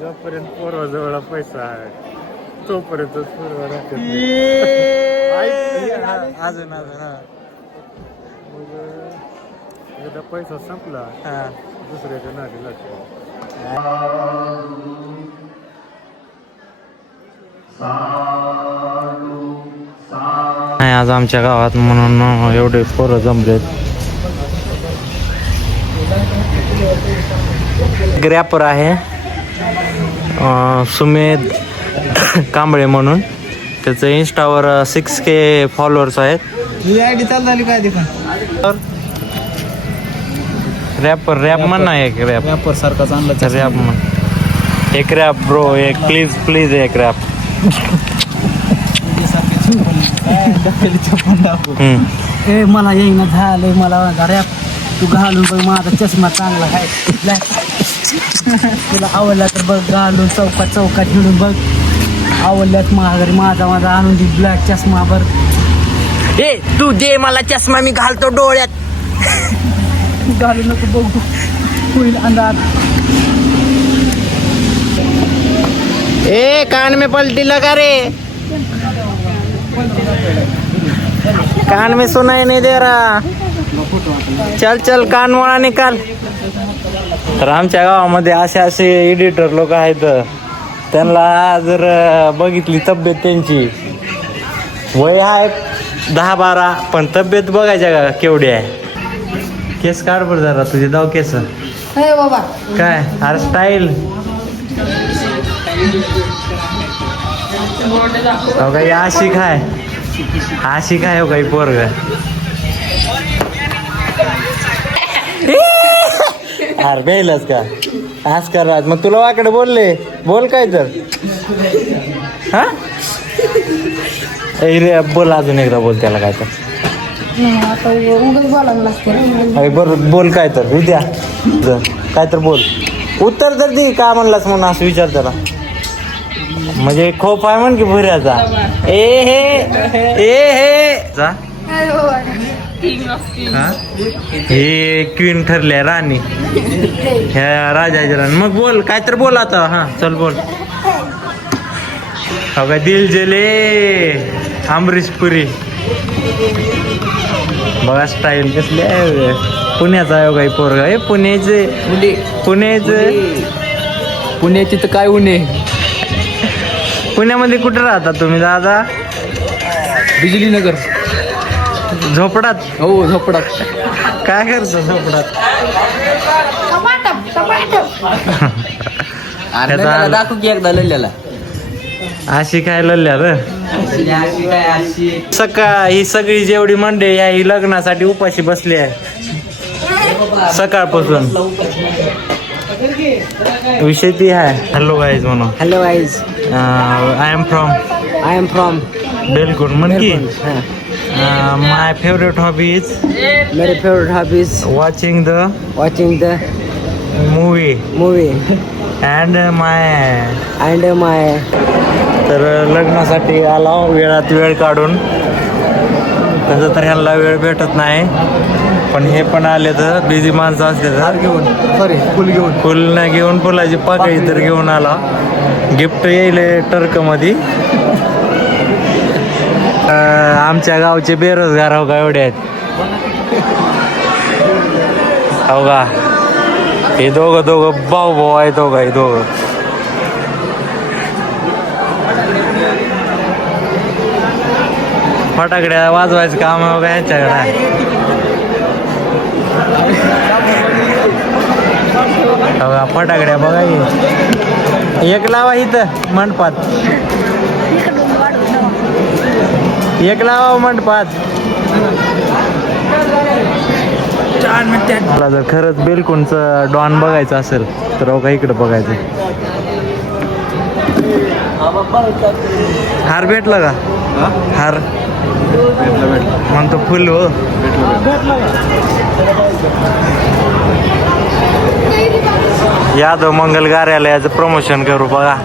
जोपर्यंत पोराजवळ पैसा आहे तोपर्यंत पोरवा राहते. अजून मग एकदा पैसा संपला दुसऱ्याच्या नादी लागतो. नाही आज आमच्या गावात म्हणून एवढे पोरं जमलेत. ग्रॅपर आहे सुमेध कांबळे म्हणून, त्याचं इंस्टावर 6K फॉलोअर्स आहेत. ही आयडी चालू झाली काय देखा रॅप म्हण ना, एक रॅपर सारखा चांगला रॅप म्हण, एक रॅप ब्रो, एक प्लीज एक रॅप. ए मला येईना झालंय, मला रॅप तू घालून बघ, माझा चष्मा चांगला आहे तुला आवडला तर बघ, घालून चौकात हिडून बघ, आवडल्यात महागरी माझा आणून दे ब्लॅक चष्मा बर. ए तू दे मला चष्मा, मी घालतो डोळ्यात. घालू नको बघू, होईल अंदाज. ए कान में पलटी लगा रे, कान में सुनाई नहीं दे रहा, चल कान मोळा निकाल. तर आमच्या गावामध्ये असे एडिटर लोक आहेत, त्यांना जर बघितली तब्येत त्यांची, वय आहे 10-12 पण तब्येत बघायच्या का केवढी आहे. केस काढ बरं जरा तुझे, दाव केस बाबा काय, अरे स्टाईल हो काही आशिक आहे हो काही पोरग. अरे बेलच का आज कर, मग तुला वाकडे बोल काय तर हा रे, बोल अजून एकदा बोल त्याला काय तर. बरोबर बोल काय तर, उद्या काय तर बोल, उत्तर तर दे का म्हणलास म्हणून असं विचार त्याला. म्हणजे खोप आहे म्हण की भुऱ्याचा. जा हे क्वीन ठरल्या राणी ह्या राजाची राणी. मग बोल काय तर बोल आता. हा चल बोल. अगं दिल जले अमरीश पुरी बघा, स्टाईल कसली आहे. पुण्याचा आहे काही पोरगा, हे पुण्याची तर काय उन्हे. पुण्यामध्ये कुठे राहता तुम्ही दादा? बिजलीनगर. झोपडात? हो झोपडात. काय करतो झोपडात? दाखव की एकदा लल्ल्याला. अशी काय लल्ल्या र ही सगळी जेवढी मंडळी आहे ही लग्नासाठी उपाशी बसली आहे सकाळपासून. विषय ती आहे. हॅलो गाईज म्हणून. Hello guys. I am from Belkund. म्हण की माय फेवरेट हॉबी इज, मेरे favourite hobbies watching the movie and my. तर लग्नासाठी आला वेळात वेळ काढून. तसं तर ह्यांना वेळ भेटत नाही, पण हे पण आले तर बिझी माणसं असते तर फुल नाही घेऊन, फुलाची पाकळी तर घेऊन आला. गिफ्ट येईल टर्कमध्ये. आमच्या गावचे बेरोजगार हो का एवढे आहेत हो का. हे दोघं भाऊ आहेत हो का. हे दोघं फटाकड्या वाजवायचं काम आहे का ह्यांच्याकडे. बघा फटाकड्या बघा, एक लावा इथं मंडपात, एक लावा मंडपात. मला जर खरंच बेलकुंडचं डॉन बघायचं असेल तर हो का इकडं बघायचं. हार भेटलं का? हार म्हणतो फुल हो. यादव मंगल कार्यालयाचं प्रमोशन करू बघा.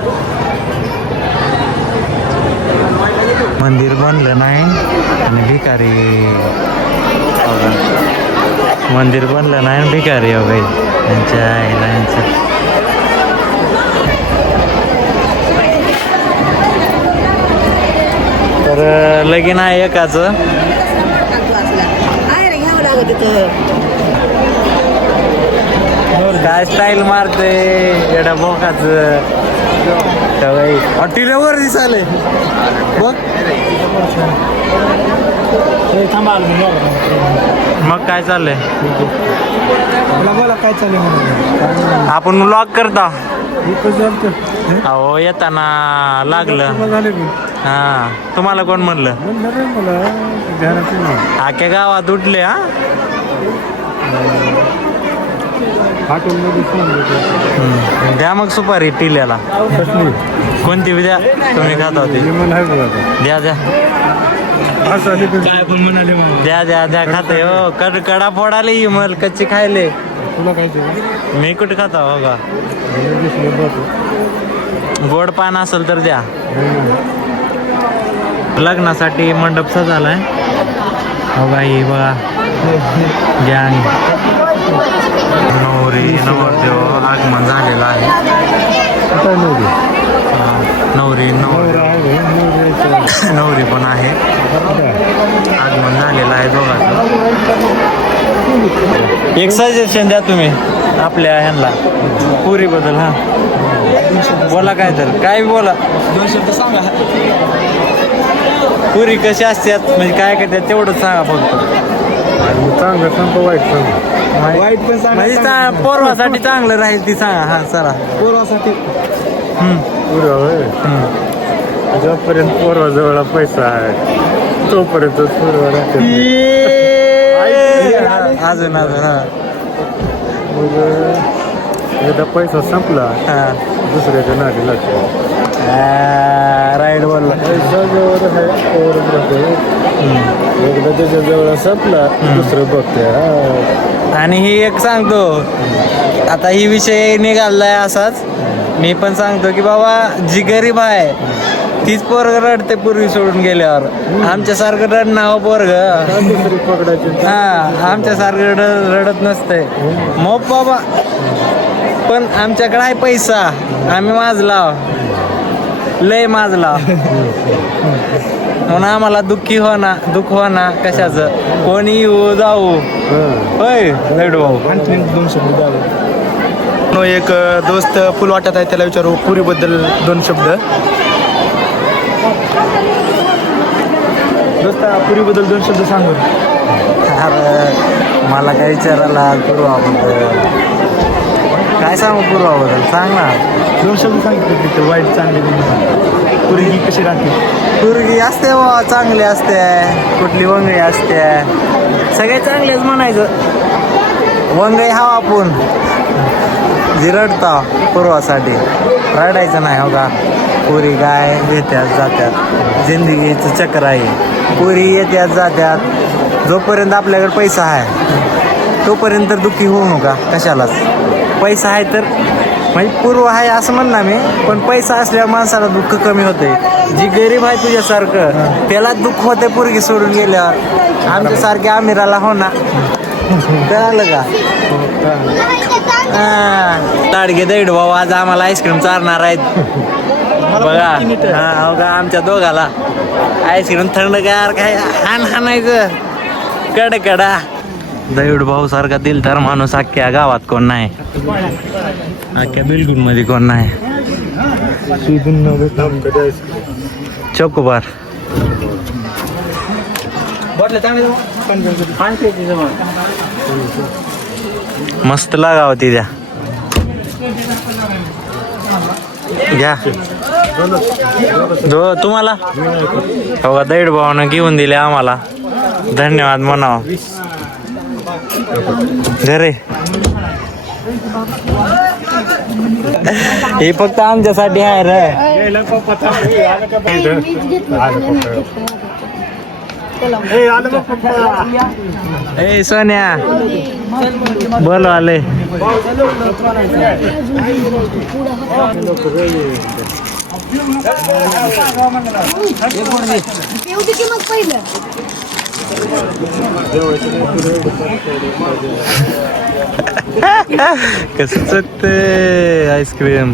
मंदिर बनलं नाही आणि भिकारी बघा. मंदिर बनलं नाही आणि भिकारी हो बाई यांच्या आईला यांचं. तर लगीन आहे एकाचं. काय स्टाईल मारते एडा बोकाच टिल्यावर दिसाले बघ. मग काय चाललंय मला काय चाललंय आपण व्लॉग करता. अहो येताना लागलं. हा तुम्हाला कोण म्हणलं? आख्या गावात उठले. हा द्या मग सुपारी टिल्याला. कोणती द्या तुम्ही खाता होती? द्या द्या द्या द्या द्या खाते हो. कडा फोडाले मल कच्ची खायले. मी कुठे खाता हो का? गोड पान असेल तर द्या. लग्नासाठी मंडप सजालाय हो बाई बघा. गँग नवरी नवरदेव आगमन झालेलं आहे. नवरी नवरी पण आहे. आगमन झालेलं आहे दोघांचं. एक सजेशन द्या तुम्ही आपल्या ह्यांना पुरी बद्दल. हा बोला काय तर काय बोला. 2 शब्द सांगा. पुरी कशी असतात म्हणजे काय करतात तेवढंच सांगा फक्त. चांगलं सांगतो वाईट सांगतो. वाईट पण सांगा. म्हणजे पोरवासाठी चांगलं राहील ती सांगा. हा चला पोरासाठी जोपर्यंत पोरवाजवळ पैसा आहे तोपर्यंत पोरवा अजून अजून. हा मग एकदा पैसा संपला हा दुसऱ्याच्या नादी लागतो. राईट बोलला. पैसा जवळ आहे पोरच राहतो. एकदा त्याच्या जवळ संपला दुसरं बघते. आणि ही एक सांगतो आता ही विषय निघालाय असाच. मी पण सांगतो की बाबा जी गरीब आहे तीच पोरग रडते पूर्वी सोडून गेल्यावर. आमच्यासारखं रडणं हो पोरग. दुसरी पकडायची. हा आमच्यासारखं रडत नसते मग बाबा. पण आमच्याकडे आहे पैसा. आम्ही माजला लय माजला म्हणून आम्हाला दुःख हो ना कशाचं. कोणी येऊ जाऊ होय लडू भाऊ. 2 शब्द द्यावे. एक दोस्त फुल वाटत आहे त्याला विचारू पुरीबद्दल 2 शब्द. दोस्त पुरीबद्दल 2 शब्द सांगू. अरे मला काय विचारायला पूर्वाबद्दल काय सांगू? पूर्वाबद्दल सांग ना. 2 शब्द सांगितले तिथे वाईट चांगले. पुरी कशी राहते? पोरगी असते बाबा चांगली असते. कुठली वंगई असते सगळे चांगलेच म्हणायचं. वंगई हा आपण जी रडता पूर्वासाठी रडायचं नाही हो का. पुरी काय येत्यात जात्यात. जिंदगीचं चक्र आहे. पुरी येत्यात जात्यात. जोपर्यंत आपल्याकडे पैसा आहे तोपर्यंत दुःखी होऊ नका कशालाच. पैसा आहे तर म्हणजे पूर्व आहे असं म्हणणार मी. पण पैसा असल्यावर माणसाला दुःख कमी होते. जी गरीब आहे तुझ्यासारखं त्याला दुःख होते पोरगी सोडून गेल्यावर. आमच्यासारख्या आमिराला हो ना. कळालं का? लाडगे दैड भाऊ आज आम्हाला आईस्क्रीम चारणार आहेत बघा. हा हो का आमच्या दोघाला आईस्क्रीम थंडगार काय हाणायचं कडकडा. दैड भाऊ सारखा दिलदार माणूस अख्ख्या गावात कोण नाही. अख्ख्या बिलगुन मध्ये कोण नाही. चोकोबार मस्त लागाव ती द्या. घ्या जो तुम्हाला हो का दैड भावानं घेऊन दिले आम्हाला. धन्यवाद म्हणावं. घरे हे फक्त आमच्यासाठी आहे रे. ए सोन्या बोल आले. कसं चकते आईस्क्रीम.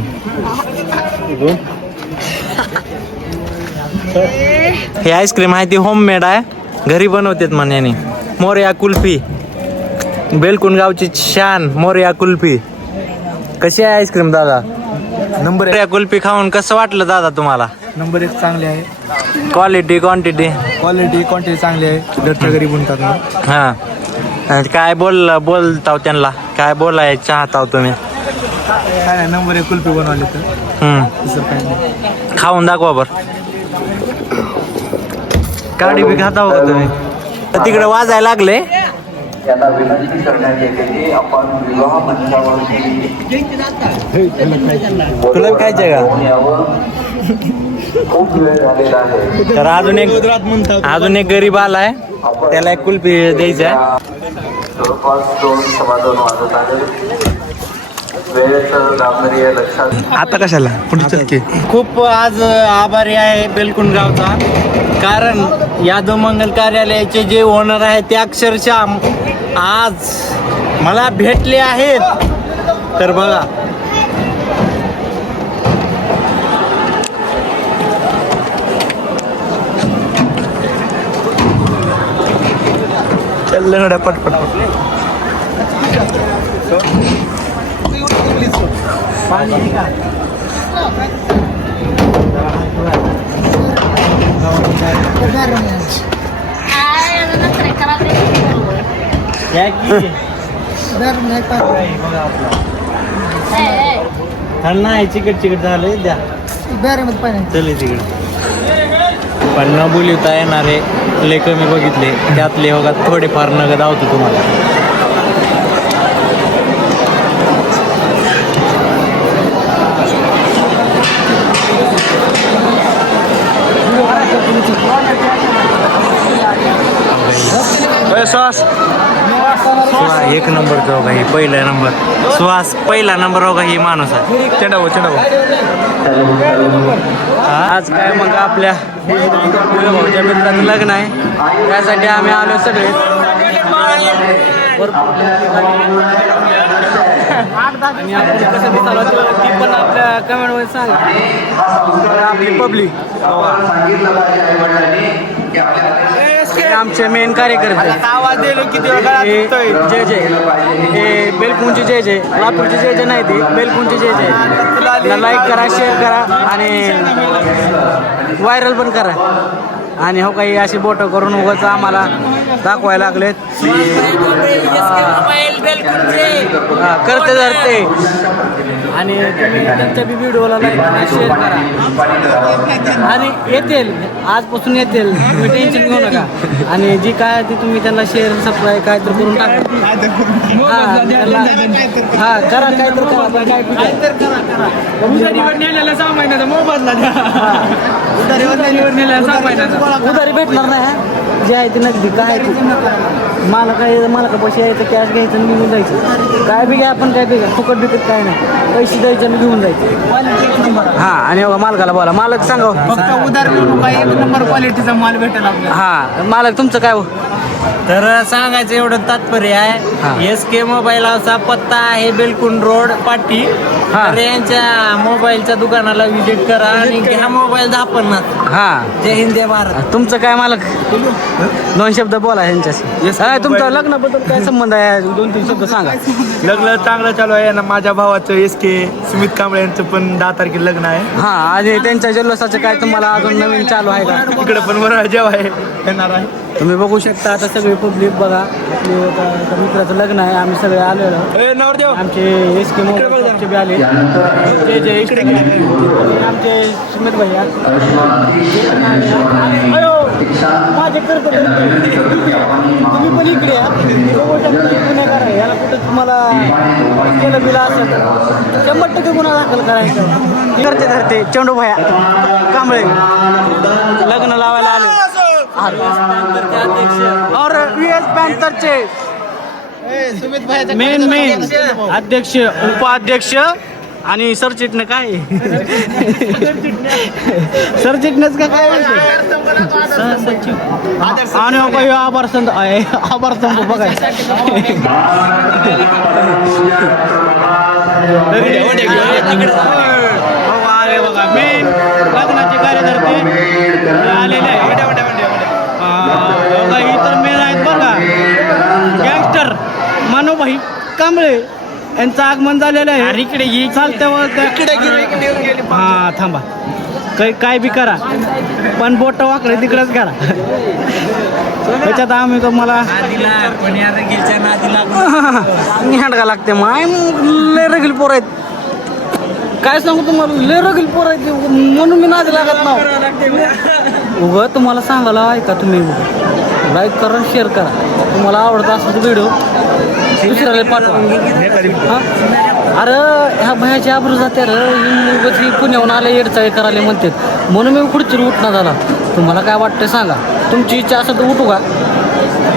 हे आईस्क्रीम आहे ती होममेड आहे, घरी बनवतात म्हणे. मोरया कुल्फी, बेलकुंड गावची शान मोरया कुल्फी. कशी आहे आईस्क्रीम दादा? नंबर मोरया कुल्फी खाऊन कसं वाटलं दादा तुम्हाला? नंबर 1 चांगले आहे. क्वालिटी क्वांटिटी क्वांटिटी चांगली आहे. घरच्या घरी बनतात ना. हा. आणि काय बोलताव त्यांना, काय बोलाय चाहताव तुम्ही? काय नाही, नंबर 1 कुल्फी बनवले तर दुसरं काय नाही. खाऊन दाखवा बर. काडी बी खाता का तुम्ही? तिकडे वाजायला लागले. याला विनंती करण्यात येते की आपण विवाह मंचावरती तुला खायचंय का? खूप वेळ झालेला आहे. तर अजून एक गरीब आलाय, त्याला एक कुल्फी द्यायची आहे. जवळपास 2 सव्वा 2 वाजत आहे. वेळेचं गांभीर्य लक्षात. आता कशाला पुढे खूप आज आभारी आहे बेलकुंड गावचा, कारण यादव मंगल कार्यालयाचे जे ओनर आहेत ते अक्षरशः आज मला भेटले आहेत. तर बघा, चाललं पटपट. थंड नाही, चिकट झालंय द्या. चल तिकडे. पण न बोलवता येणारे लय कमी बघितले, त्यातले बघा थोडेफार नगद धावतो तुम्हाला. सुहास एक नंबर जाऊ का? ही पहिला नंबर. सुहास पहिला नंबर हो का? ही माणूस आहे. चढावं आज काय मग आपल्या भाऊच्या मित्राचं लग्न आहे, त्यासाठी आम्ही आलो सगळे. आणि आपण कसं दिसायला ती पण आपल्या कमेंटमध्ये सांगा. आपली पब्लिक आमचे मेन कार्यकर्ते आवाज दिलो किती जय जय, हे बेलकुंडचे जय जय, लातूरचे जय जय नाही, ते बेलकुंडचे जय जय. लाईक करा, शेअर करा आणि व्हायरल पण करा. आणि हो काही अशी बोटं करून उगाच आम्हाला दाखवायला लागलेत. करते जर ते. आणि तुम्ही त्यांच्या बी व्हिडिओला लाईक करा, शेअर करा. आणि येतील, आजपासून येतील, तुम्ही टेन्शन घेऊ नका. आणि जी काय ती तुम्ही त्यांना शेअर सबस्क्राईब काय तर करून टाका. हा करा, काय तर करा, काय करा. उधारीवर नेलेला 6 महिन्याचा मोबदला द्या. उधारीवर नेलेला 6 महिन्याचा उधारी भेटणार नाही, जे आहे ते नगदी. काय मला का पैसे यायचं, कॅश घ्यायचं आणि निघून जायचं. काय बी घ्या आपण, काय बी घ्या, फुकट बिकट काय नाही, पैसे द्यायचे आणि घेऊन जायचे. हा. आणि मालकाला बोला, मालक सांगा फक्त उधार काही 1 नंबर क्वालिटीचा माल भेटेल आपल्याला. हा. मालक तुमचं काय हो? तर सांगायचं एवढं तात्पर्य आहे, SK मोबाईल हाऊसचा पत्ता आहे बेलकुंड रोड पाटी. तर यांच्या मोबाईलच्या दुकानाला व्हिजिट करा आणि घ्या मोबाईल 10-50. हा. जय हिंद जय भारत. तुमचं काय मालक? 2 शब्द बोला यांच्याशी. तुमचं लग्नाबद्दल काय संबंध आहे? 2-3 शब्द सांगा. लग्न चांगलं चालू आहे ना. माझ्या भावाचं SK सुमित कांबळे यांचं पण 10 तारखेला लग्न आहे. हा. आणि त्यांच्या जल्लोषाचं काय तुम्हाला अजून नवीन चालू आहे का? इकडे पण बरं जेव्हा आहे येणार आहे. तुम्ही बघू शकता. आता सगळे पब्लिक बघा, आपले मित्राचं लग्न आहे, आम्ही सगळे आलेलो. आमचे SK मोबाईलचे बी आले, जे इकडे आमचे सुमित भैया माझे करतो. तुम्ही पण इकडे या, बघू शकता. पुणेकर आहे, याला कुठं तुम्हाला केलं बिलं असेल तर 100% गुन्हा दाखल करायचं. करते धरते चेंडू भया कांबळे लग्न लावायला आले और यूएस पॅन्थरचे मेन अध्यक्ष उपाध्यक्ष आणि सरचिटणं काय सरचिटणंच का काय आणि आभार संत बघायचं बघा मेन लग्नाचे कार्यकर्ते आलेले आहे. इतर मेन आहेत बघा गँगस्टर मनोभाई कांबळे यांचं आगमन झालेलं आहे. इकडे चालते हा थांबा काय बी करा पण बोट वाकडे तिकडेच करा. त्याच्यात आम्ही तुम्हाला हांडगा लागते माय लय रगील पोर आहेत. काय सांगू तुम्हाला लय रगील पोर आहेत म्हणून मी नादी लागत नाव उगं तुम्हाला सांगायला ऐका तुम्ही लाईक करा शेअर करा. तुम्हाला आवडत असेल व्हिडिओ दुसऱ्याला पाठवा. हां अरे ह्या भयाची आबरू जाते रे पुण्याहून आले येडचाळी करायला म्हणतात म्हणून मी खुर्चीवर उठणं झाला. तुम्हाला काय वाटतं सांगा. तुमची इच्छा असेल तर उठू का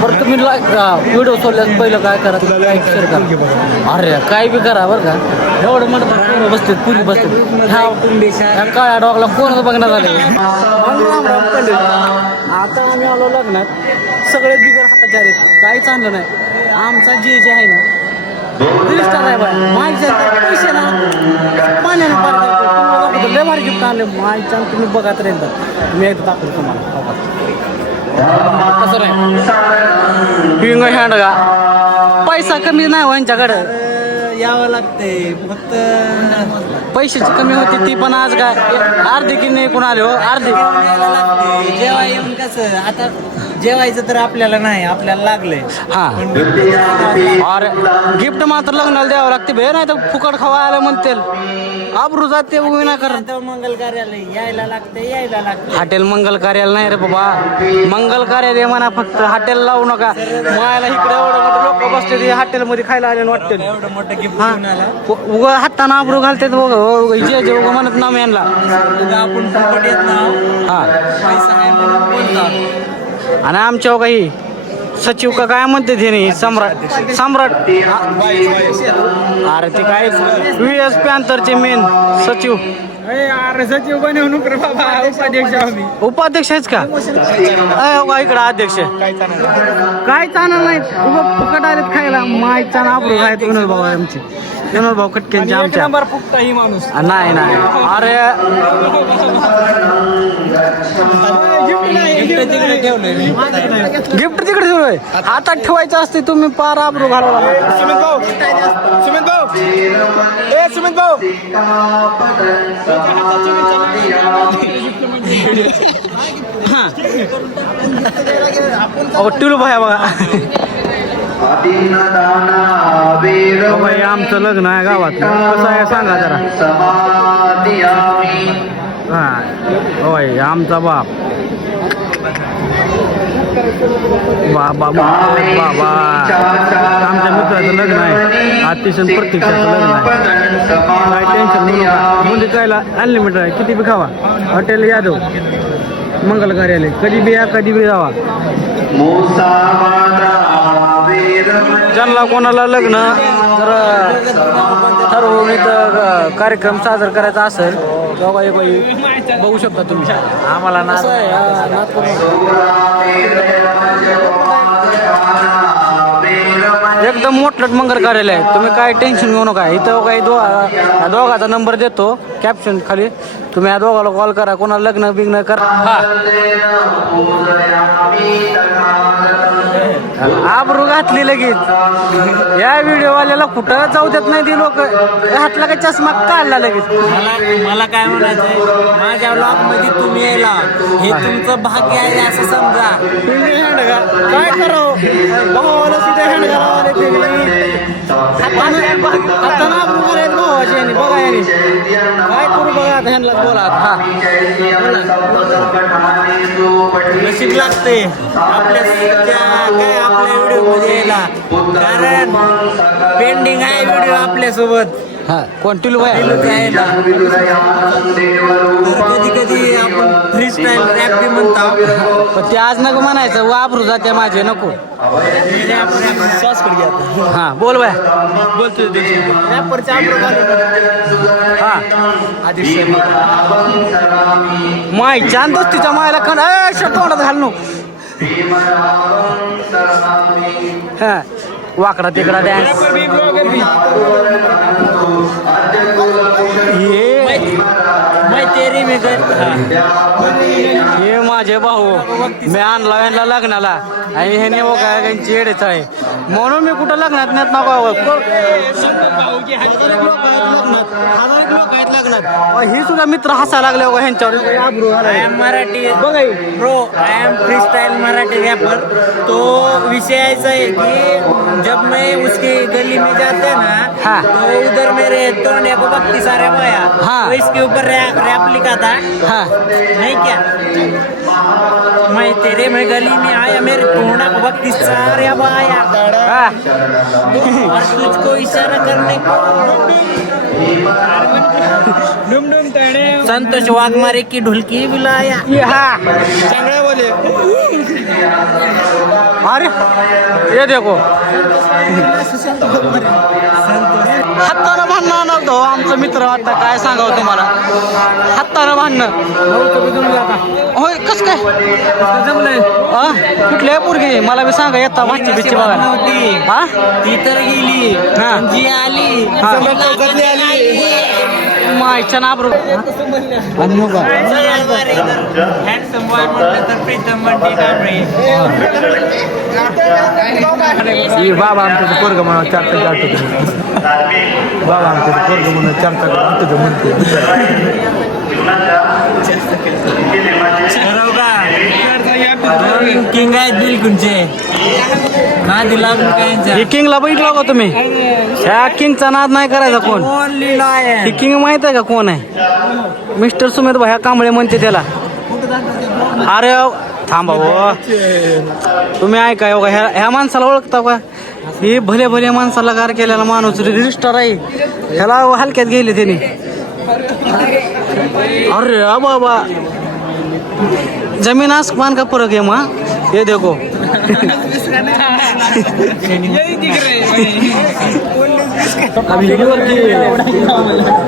बरं. तुम्ही व्हिडिओ सोडल्यास पहिलं काय करा लाईक शेअर करा. अरे काय बी करा बरं का. एवढं म्हणतात बसतात पुरी बसतात ह्या काळ्या डॉगला कोणाचं बघण्यात आले. आता आम्ही आलो लग्नात सगळे बिगर हाताच्या काहीच आणलं नाही. आमचा जे आहे ना रजिस्टर आहे बाय माझ्या पैसे ना पाण्याने पार करतो. लय भारी गिफ्ट आणले माझ्या तुम्ही बघत राहील मी एकदा दाखवतो तुम्हाला कसं नाही पिंग हँड का पैसा कमी नाही यांच्याकडं यावं लागते फक्त पैशाची कमी होती ती पण आज काय अर्धी की नाही कोण आले हो अर्धी जेव्हा येऊन कसं आता जेवायचं तर आपल्याला नाही आपल्याला लागलंय. हा अरे गिफ्ट मात्र लग्नाला द्यावं लागते भे नाही तर फुकट खावायला म्हणते आबरू जाते विना करत. मंगल कार्यालय यायला लागते हॉटेल मंगल कार्यालय नाही रे बाबा. मंगल कार्यालय म्हणा फक्त हॉटेल लावू नका. मायाला इकडे एवढं मोठं लोक बसते हॉटेलमध्ये खायला आले वाटते एवढं मोठं गिफ्ट उग हाताना आबरू घालते बघ जे उग म्हणत ना यांना आपण फुकट येत ना. हा पैसा आहे म्हणून आणि आमच्या काही सचिव का काय म्हणते ते सम्राट अरे ते काय यूएस पॅन्थरचे मेन सचिव सचिव बनवून बाबा उपाध्यक्ष आहेच का इकडं अध्यक्ष काय चालणार नाही उभं फुकट आलेत खायला माय चान आबरू आहेत विनोद भाऊ आमचे विनोद भाऊ खटकेंचे आमच्या माणूस नाही अरे गिफ्ट तिकडे ठेवलंय हातात ठेवायचं असते तुम्ही पार आबरू घालवा. सुमित भाऊ टिलू भाया बघा आमचं लग्न आहे गावात कसं आहे सांगा जरा. हा होय आमचा बाप बाबा आमच्या मित्राचं लग्न आहे अतिशय प्रत्यक्षाचं लग्न आहे. काय टेन्शन घेऊ नका. म्हणजे कायला अनलिमिटेड आहे किती बी खावा. हॉटेल यादव मंगल कार्यालय कधी बी या कधी बी जावा. ज्यांना कोणाला लग्न जर ठरवून इथं कार्यक्रम साजरा करायचा असेल तेव्हा बघू शकता तुम्ही. आम्हाला ना एकदम मोठं मंगल कार्यालय आहे. तुम्ही काय टेन्शन घेऊ नका. इथं काही दोघाचा नंबर देतो कॅप्शन खाली. तुम्ही या दोघाला कॉल करा. कोणाला लग्न बिग्न करा. आबरू घातली लगेच या व्हिडिओवाल्याला कुठं जाऊ देत नाही ती लोक. हातला का चष्मा काढला लगेच. मला काय म्हणायचंय माझ्या ब्लॉग मध्ये तुम्ही यायला हे तुमचं भाग्य आहे असं समजा. काय करावं भावाला सुद्धा हँड घालावा हाताना आबरू घालायचं भावाची यांनी बघा यांनी काय करू बघा ह्यांना बोला. हा नशीब लागते आपल्या व्हिडिओ मध्ये यायला. कारण पेंडिंग आहे व्हिडिओ आपल्यासोबत. हा कोण टिलू बाया आहे ना, कधी कधी आपण फ्री स्टाईल रॅप बी म्हणतो. पण ते आज नको म्हणायचं वापरू जाते माझे नको. हा बोल बाय बोलतोय हा माय छान दोस्तीच्या मायला खंड तोंडात घालू. हा वाकडा तिकडा डॅन्स हे माझे भाऊ मी आणला यांना लग्नाला आणि हे नेव काय त्यांची येडेच आहे म्हणून मी कुठं लग्नात नेत ना ही सुद्धा मित्र हसायला लागले बघा ह्यांच्यावर. I am Marathi bro, I am free style Marathi rapper. तो विषय ऐसा है कि जब मैं उसके गली में जाता ना हाँ. तो उधर मेरे तोड़ने को बत्ती सारे माया. हाँ. तो इसके ऊपर रैप लिखा था. हाँ. नहीं क्या मैं तेरे में गली में आया मेरे तोड़ने को बत्ती सारे आया हा. और तुझको इशारा करने को संतोष वाघमारे की ढोलकी बुलाया. हा चांगला बोले. अरे ये देखो हातानं भांडणं नव्हतं आमचं मित्र. आता काय सांगावं तुम्हाला हातानं भांडणं होय कस काय जमलंय. हा कुठल्या पोरगी मला बी सांगा येता मागची बिच्ची बघा हा ती तर गेली. हा. जी आली हा. मायच्या नाबरू आणि हो का हँडसम बॉय म्हटलं तर प्रीतम बंटी कांबळे. ही बाबा आमचं पोरग म्हणून चारटा बाबा आमचं पोरग म्हणून चारटा म्हणते किंग आहेत बिलकुलचे नादी लागून काय ही किंगला बघितलं का तुम्ही ह्या किंगचा नाद नाही करायचा कोण. ही किंग माहित आहे का कोण आहे. मिस्टर सुमेध भाई कांबळे म्हणते त्याला. अरे थांबा हो तुम्ही ऐका हो का ह्या माणसाला ओळखता का. ही भले भले माणसाला गार केलेला माणूस रजिस्टर आहे. ह्याला हलक्यात गेले त्याने. अरे बाबा जमीन आसमान का फरक है माँ ये देखो.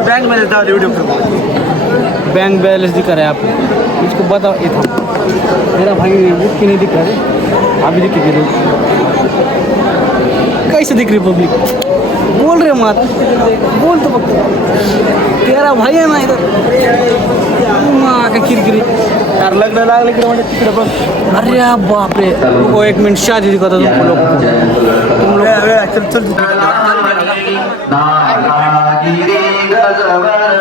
बैंक में बैंक बैलेंस दिखा रहा है आपको. इसको बताओ ये था मेरा भाई बुक की नहीं दिख रहा है अभी दिखेगी. कैसे दिख रही पब्लिक बोल रहे मत बोल तो फक्त तेरा भाई आहे ना इधर का किरकिरी यार लग्न लागले की म्हणजे तिकडे बघ. अरे बापरे हो एक मिनिट शादी दिखा तुम लोग चल नागिरी गजवर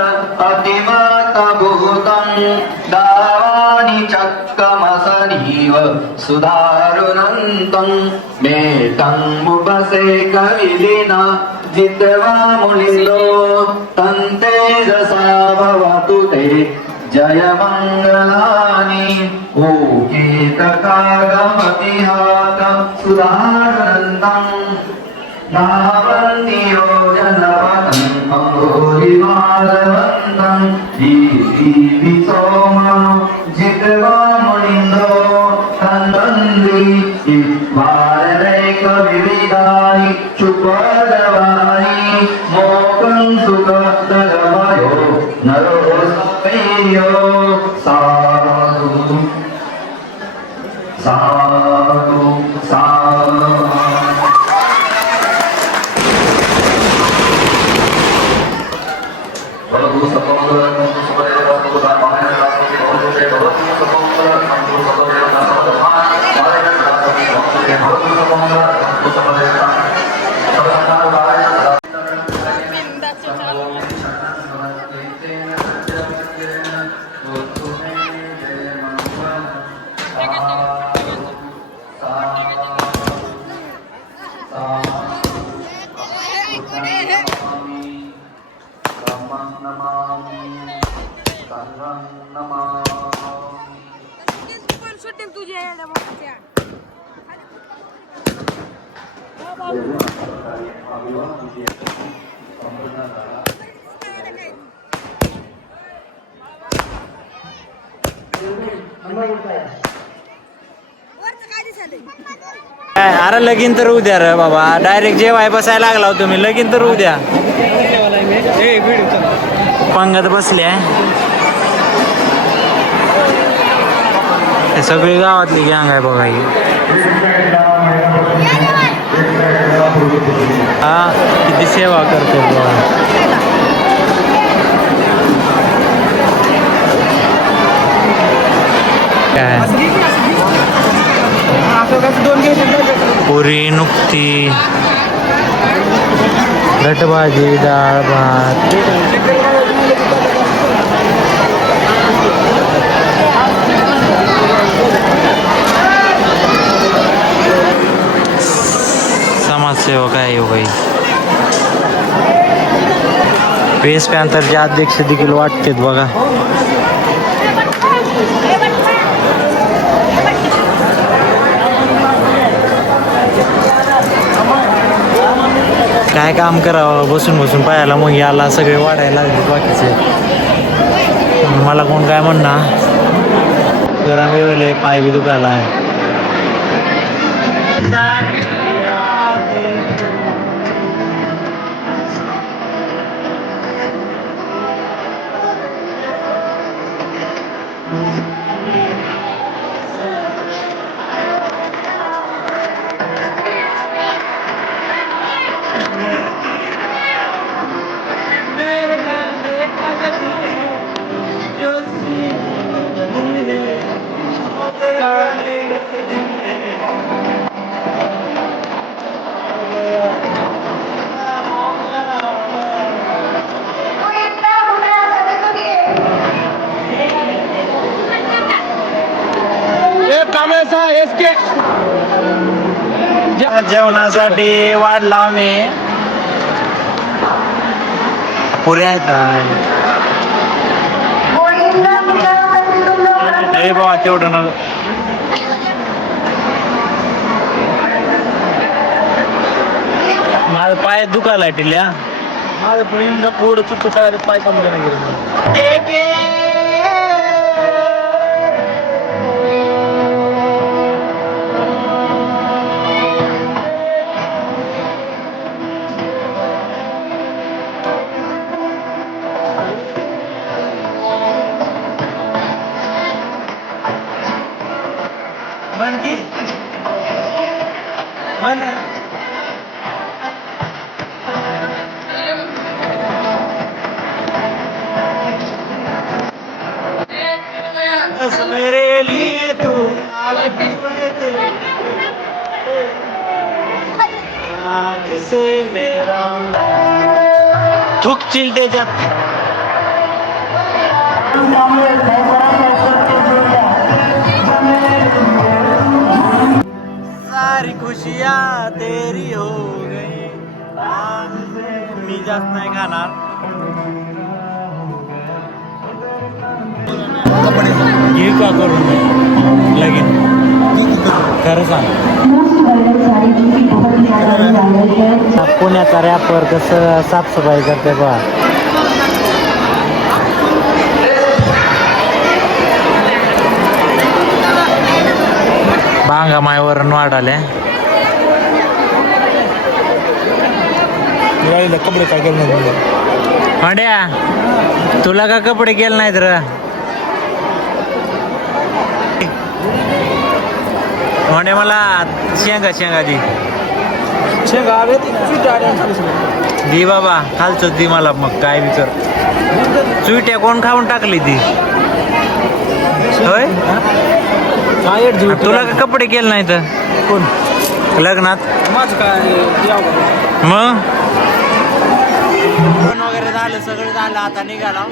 अतिमत भूतं दावानि चक्रमसनीव सुधारुनन्तं मेतं मुबसे कविदिना जित्वा मुनिलो तन्ते रसा भवतु ते जय मंगलानि ओकेतकागमतिहात सुधारन्तं धावन्ति योजनपदम् अङ्गोरिमाधवन्तं दीविसोमनो जित्वा मुनिन्दो तन्दन्ति भारैकविविधानि चुपदवानि मोकं सुखदगमयो नरोस्पेयो साधु साधु साधु. शूटिंग तुझी आहे अरे लगीन तर उद्या रे बाबा, डायरेक्ट जेवाय बसायला लागला हो तुम्ही. लगीन तर उद्या पंगत बसले. हे सगळी गावातली गँग आहे बघा ही. हा किती सेवा करतो बघा. काय पुरी नुकती, घटभाजी, डाळ भात. समाजसेवक आहे हो काही. पेस पॅन्थरचे अध्यक्ष देखील वाटतेत बघा. काय काम करावं, बसून बसून पायाला मग याला सगळे वाढायला लागले बाकीचे. मला कोण काय म्हणणार, गरम वेळेला पाय बी दुखायला आहे. जेवणासाठी वाढला मी पुऱ्या आहेत. अरे बाबा तेवढं ना. माझं पाय दुखायला टिल्या. माझं पुढं चुकतो काय पाय समजा नाही गेलं. मेरे लिए तू से मेरा थुकशील त्याच्यात. सारी खुशियाँ तेरी हो गई. मी जास्त नाही खाणार. हे का करून लगीन खरं सांग. पुण्याचा रॅपर कसं साफसफाई करते बा. बांगा मायवरून वाढाले. कपडे काय केलं भांड्या, तुला का कपडे केले नाहीत र? म्हणे मला शेंगा दी बाबा खालच दी मला. मग काय विचार चुईट्या कोण खाऊन टाकली ती होय? तुला का कपडे केले नाही तर कोण लग्नात? मग वगैरे झालं, सगळं झालं, आता निघाला.